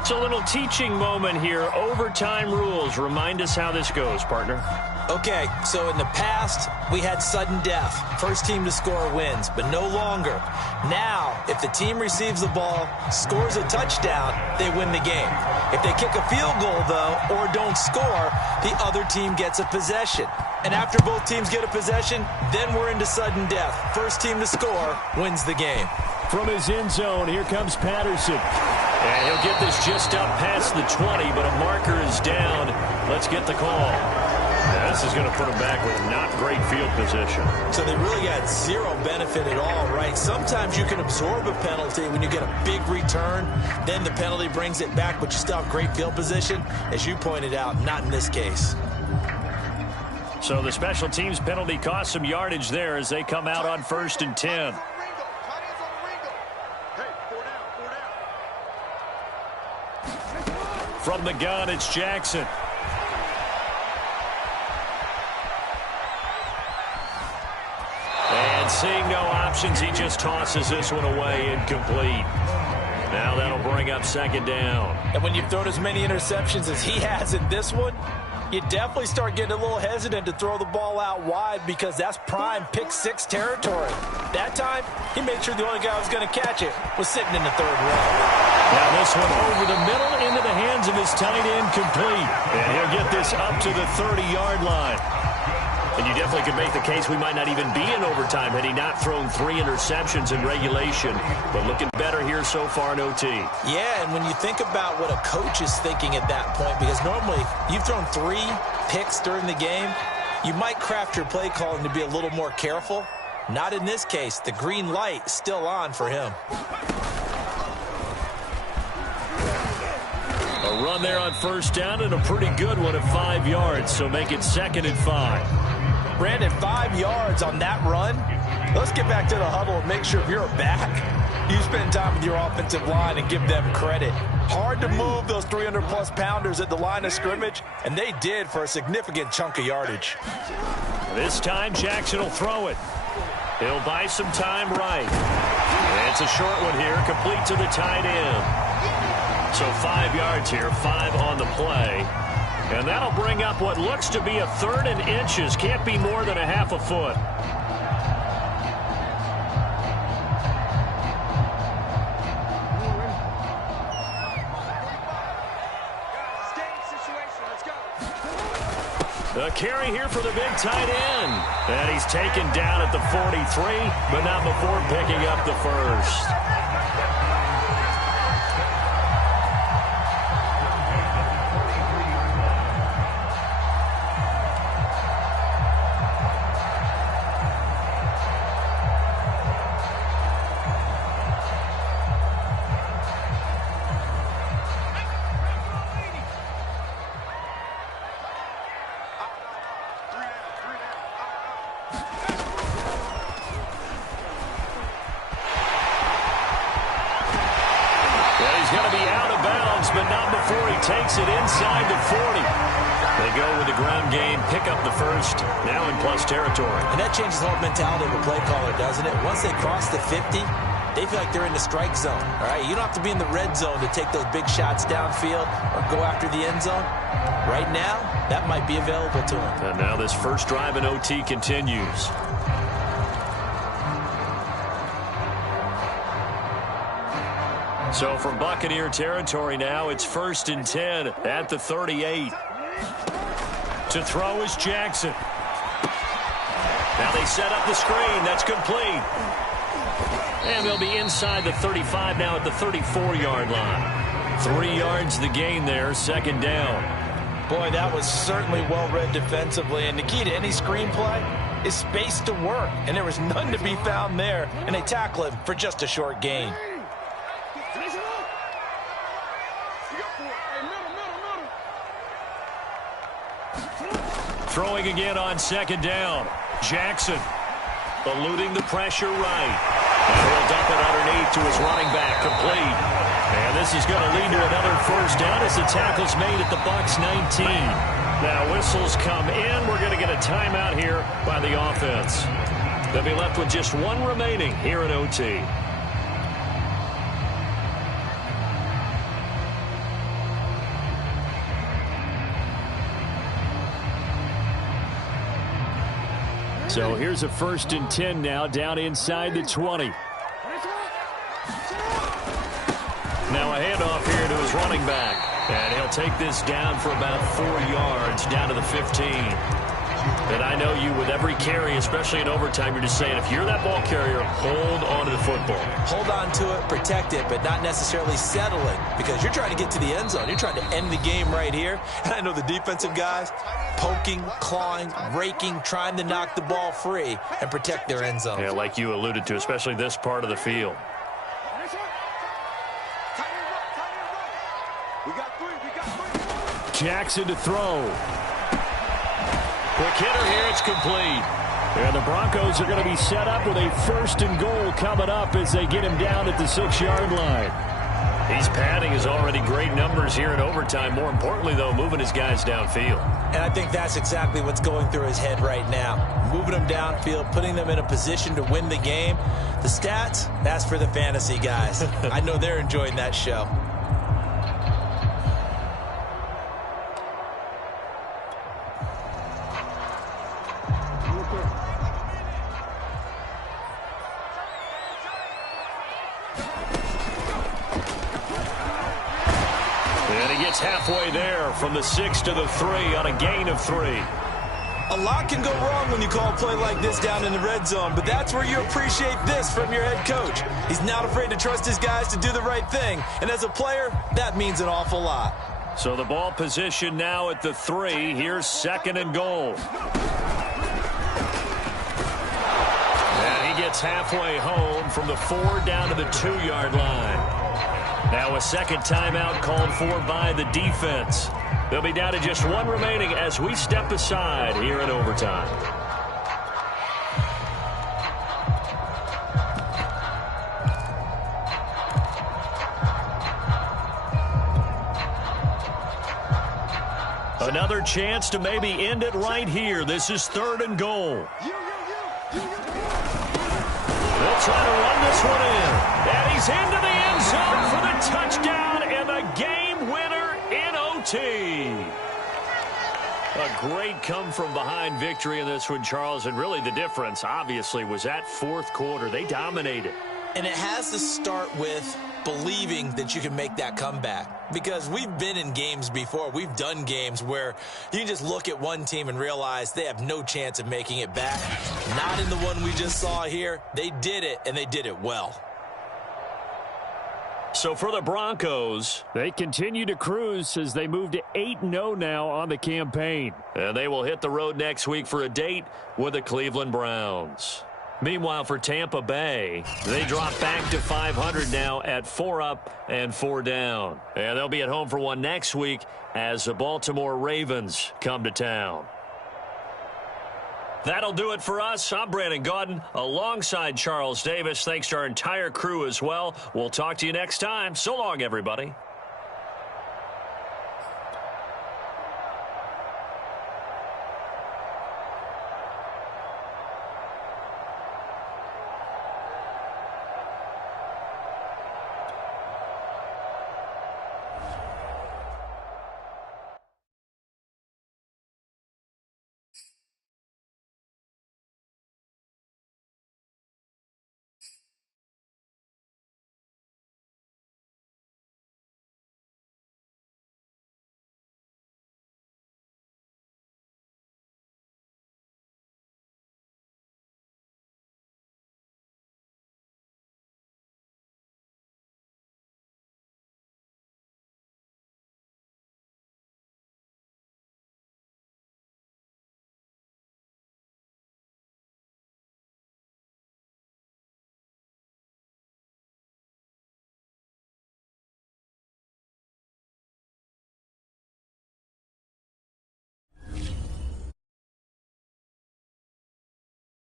It's a little teaching moment here. Overtime rules. Remind us how this goes, partner. Okay, so in the past, we had sudden death. First team to score wins, but no longer. Now, if the team receives the ball, scores a touchdown, they win the game. If they kick a field goal, though, or don't score, the other team gets a possession. And after both teams get a possession, then we're into sudden death. First team to score wins the game. From his end zone, here comes Patterson. And he'll get this just up past the 20, but a marker is down. Let's get the call. Now, this is going to put him back with not great field position. So they really got zero benefit at all, right? Sometimes you can absorb a penalty when you get a big return. Then the penalty brings it back, but you still have great field position. As you pointed out, not in this case. So the special teams penalty cost some yardage there as they come out on 1st and 10. From the gun, it's Jackson. And seeing no options, he just tosses this one away, incomplete. Now that'll bring up 2nd down. And when you've thrown as many interceptions as he has in this one, you definitely start getting a little hesitant to throw the ball out wide because that's prime pick 6 territory. That time, he made sure the only guy who was going to catch it was sitting in the 3rd row. Now this one over the middle into the hands of his tight end, complete. And he'll get this up to the 30-yard line. And you definitely could make the case we might not even be in overtime had he not thrown 3 interceptions in regulation. But looking better here so far in OT. Yeah, and when you think about what a coach is thinking at that point, because normally you've thrown 3 picks during the game, you might craft your play calling to be a little more careful. Not in this case. The green light is still on for him. A run there on 1st down and a pretty good one at 5 yards, so make it 2nd and 5. Brandon, 5 yards on that run. Let's get back to the huddle and make sure if you're back, You spend time with your offensive line and give them credit. Hard to move those 300-plus pounders at the line of scrimmage, and they did for a significant chunk of yardage. This time, Jackson will throw it. He'll buy some time right. It's a short one here, complete to the tight end. So 5 yards here, 5 on the play. And that'll bring up what looks to be a 3rd and inches. Can't be more than a half a foot. A carry here for the big tight end. And he's taken down at the 43, but not before picking up the first. But not before he takes it inside the 40. They go with the ground game, pick up the first, now in plus territory. And that changes the whole mentality of a play caller, doesn't it? Once they cross the 50, they feel like they're in the strike zone. All right, you don't have to be in the red zone to take those big shots downfield or go after the end zone. Right now, that might be available to them. And now this first drive in OT continues. So from Buccaneer territory now, it's 1st and 10 at the 38. To throw is Jackson. Now they set up the screen. That's complete. And they'll be inside the 35 now at the 34-yard line. 3 yards the gain there, 2nd down. Boy, that was certainly well-read defensively. And the key to any screenplay is space to work. And there was none to be found there. And they tackle him for just a short gain. Throwing again on 2nd down. Jackson eluding the pressure right. And he'll dump it underneath to his running back, complete. And this is going to lead to another first down as the tackle's made at the Bucs 19. Now whistles come in. We're going to get a timeout here by the offense. They'll be left with just 1 remaining here in OT. So here's a 1st and 10 now, down inside the 20. Now a handoff here to his running back. And he'll take this down for about 4 yards, down to the 15. And I know you, with every carry, especially in overtime, you're just saying, if you're that ball carrier, hold on to the football. Hold on to it, protect it, but not necessarily settling, because you're trying to get to the end zone. You're trying to end the game right here. And I know the defensive guys, poking, clawing, raking, trying to knock the ball free and protect their end zone. Yeah, like you alluded to, especially this part of the field. Jackson to throw. Quick hitter here, it's complete. And the Broncos are going to be set up with a 1st and goal coming up as they get him down at the 6-yard line. He's padding his already great numbers here in overtime. More importantly, though, moving his guys downfield. And I think that's exactly what's going through his head right now. Moving them downfield, putting them in a position to win the game. The stats, that's for the fantasy guys. I know they're enjoying that show. Halfway there from the 6 to the 3 on a gain of 3. A lot can go wrong when you call a play like this down in the red zone, but that's where you appreciate this from your head coach. He's not afraid to trust his guys to do the right thing, and as a player, that means an awful lot. So the ball position now at the 3. Here's 2nd and goal. And he gets halfway home from the 4 down to the 2-yard line. Now a 2nd timeout called for by the defense. They'll be down to just 1 remaining as we step aside here in overtime. Another chance to maybe end it right here. This is 3rd and goal. They'll try to run this one in. And he's into the end zone for the touchdown and the game winner in OT. A great come-from-behind victory in this one, Charles. And really the difference, obviously, was that 4th quarter. They dominated. And it has to start with believing that you can make that comeback. Because we've been in games before. We've done games where you can just look at one team and realize they have no chance of making it back. Not in the one we just saw here. They did it, and they did it well. So for the Broncos, they continue to cruise as they move to 8-0 now on the campaign. And they will hit the road next week for a date with the Cleveland Browns. Meanwhile, for Tampa Bay, they drop back to 500 now at 4 up and 4 down. And they'll be at home for one next week as the Baltimore Ravens come to town. That'll do it for us. I'm Brandon Gaudin alongside Charles Davis. Thanks to our entire crew as well. We'll talk to you next time. So long, everybody.